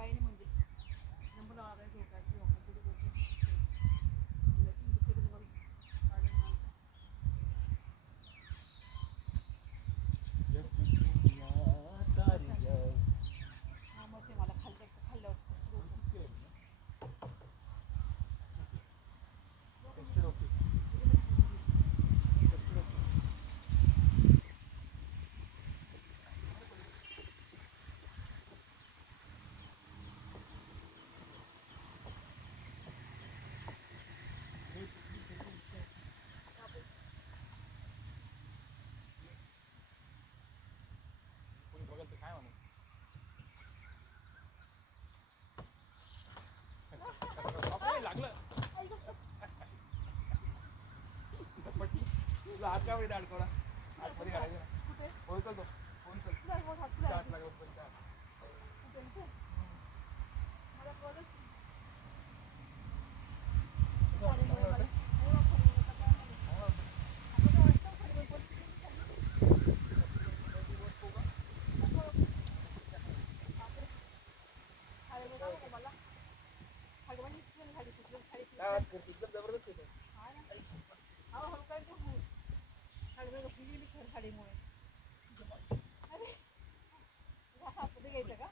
पायाने म्हणजे नंबर लागायचं झोपायचं हा मग ते मला खाल्ल्यावर हात का वेळ अडकवला आतमध्ये घालायचं ना होय चालतो फोन चल हात लागला जबरदस्त येतो साडीमुळे अरे घ्यायचं का